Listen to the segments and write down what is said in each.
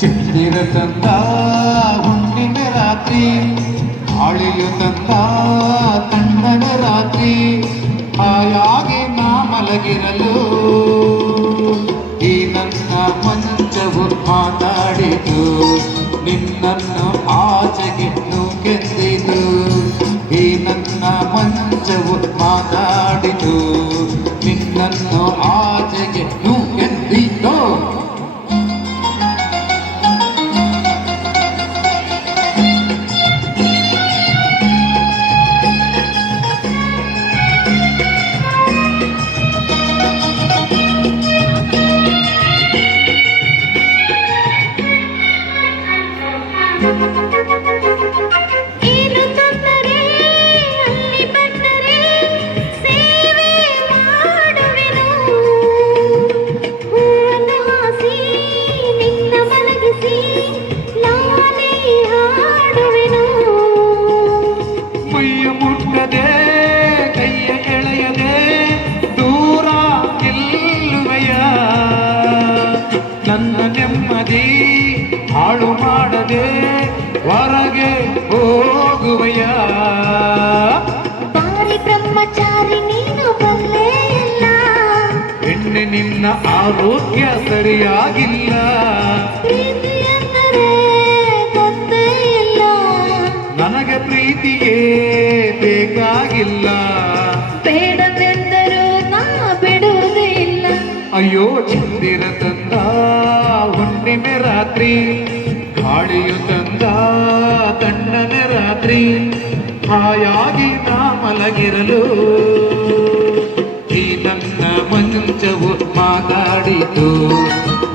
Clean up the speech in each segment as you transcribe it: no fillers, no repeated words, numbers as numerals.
ಚಿತ್ತಿರ ತಂದ ಹುಣ್ಣಿನ ರಾತ್ರಿ ಆಳಿಯು ತಂದ ತಣ್ಣನ ರಾತ್ರಿ ಹಾಯಾಗಿ ನಾ ಮಲಗಿರಲು ಈ ನನ್ನ ಮಂಚವು ಮಾತಾಡಿತು ನಿನ್ನನ್ನು ಆಚೆಗೆ ನೂಕೆಂದಿತು ಈ ನನ್ನ ಮಂಚವು ಮಾತಾಡಿತು ನಿನ್ನನ್ನು ಆಚೆಗೆ ನೂಕೆಂದಿತು ಏನು ತೊಂದರೆ ಅಲ್ಲಿ ಬಂದರೆ ಸೇವೆ ಮಾಡುವೆನು ಹೂವನ್ನು ಹಾಸಿ ನಿನ್ನ ಮಲಗಿಸಿ ಲಾಲಿ ಹಾಡುವೆನು ಮೈಯ ಮುಟ್ಟದೆ ಕೈಯ ಎಳೆಯದೆ ದೂರ ನಿಲ್ಲುವೆಯ ನನ್ನ ನೆಮ್ಮದಿ ಹಾಳು ಮಾಡದೆ ಹೊರಗೆ ಹೋಗುವೆಯ ಬಾರಿ ಬ್ರಹ್ಮಚಾರಿ ನೀನು ಬಲ್ಲೆ ಇಲ್ಲ ಹೆಣ್ಣೆ ನಿನ್ನ ಆರೋಗ್ಯ ಸರಿಯಾಗಿಲ್ಲ ಪ್ರೀತಿ ಎಂದರೆ ಗೊತ್ತೇ ಇಲ್ಲ ನನಗೆ ಪ್ರೀತಿಯೇ ಬೇಕಾಗಿಲ್ಲ ಬೇಡವೆಂದರೂ ನಾ ಬಿಡುವುದೇ ಇಲ್ಲ ಅಯ್ಯೋ ಚಿಂದಿರ ತಂದ ಹುಣ್ಣಿಮೆ ರಾತ್ರಿ ಗಾಳಿಯು ತಂದ ತಣ್ಣನ ರಾತ್ರಿ ಹಾಯಾಗಿ ನಾ ಮಲಗಿರಲು ಈ ನನ್ನ ಮಂಚವು ಮಾತಾಡಿತು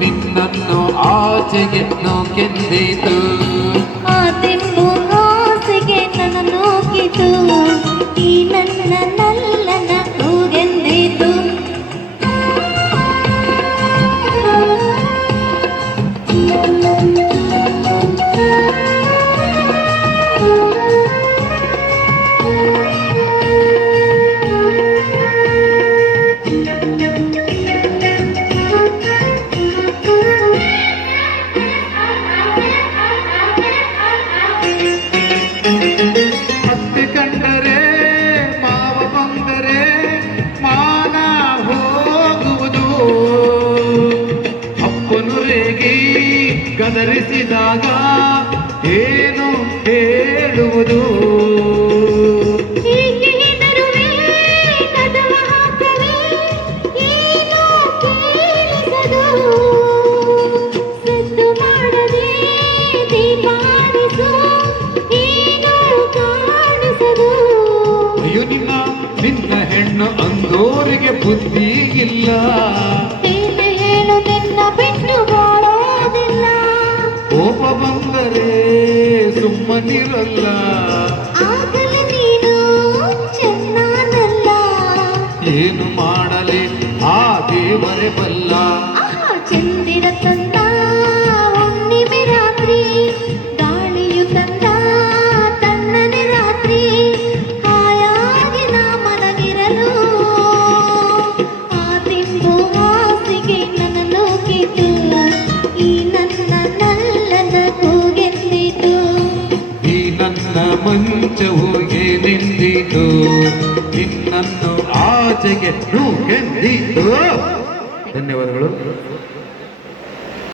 ನಿನ್ನನ್ನು ಆಚೆಗೆ ನೂಕೆಂದಿತು ಆ ತೆಂಬು ಹಾಸಿಗೆ ನನ್ನ ನೂಕಿತು ಈ ನನ್ನ ನಲ್ಲನ ಕೂಗೆಂದಿತು ಮತ್ತೆ ಕಂಡರೆ ಮಾವ ಬಂದರೆ ಮಾನ ಹೋಗುವುದು ಅಪ್ಪನು ರೇಗಿ ಗದರಿಸಿದಾಗ ಏನು ಹೇಳುವುದು ಹೀಗೆ ಹೆದರುವೆ ಕದವ ಹಾಕುವೆ ಏನೂ ಕೇಳಿಸದು ಸದ್ದು ಮಾಡದೆ ದೀಪ ಆರಿಸು ಏನೂ ಕಾಣಿಸದು ಅಯ್ಯೋ ನಿನ್ನ ಹೆಣ್ಣು ಅಂದೋರಿಗೆ ಬುದ್ಧಿಗಿಲ್ಲ ಏನು ಹೇಳು ನಿನ್ನ ಬಿಟ್ಟು ಬಾಳೋದಿಲ್ಲ ಕೋಪ ಬಂದರೆ ಸುಮ್ಮನಿರಲ್ಲ ಆಗಲೇ ನೀನು ಚೆನ್ನಾನಲ್ಲ ಏನು ಮಾಡಲಿ ಆ ದೇವರೇ ಬಲ್ಲ ಆಹಾ ಚಂದಿರ ತಂದ ಹುಣ್ಣಿಮೆ ರಾತ್ರಿ ಗಾಳಿಯು ತಂದ ತಣ್ಣನೆ ರಾತ್ರಿ ಹಾಯಾಗಿ ನಾ ಮಲಗಿರಲು ಆ ತಿಂಬು ಹಾಸಿಗೆ ನನ್ನ ನೂಕಿತು ಈ ನನ್ನ ನಲ್ಲನ ಕೂಗೆಂದಿತು ಈ ನನ್ನ ಮಂಚವು ಏನೆಂದಿತು ನಿನ್ನನ್ನು ಆಚೆಗೆ ನೂಕೆಂದಿತು ಧನ್ಯವಾದಗಳು.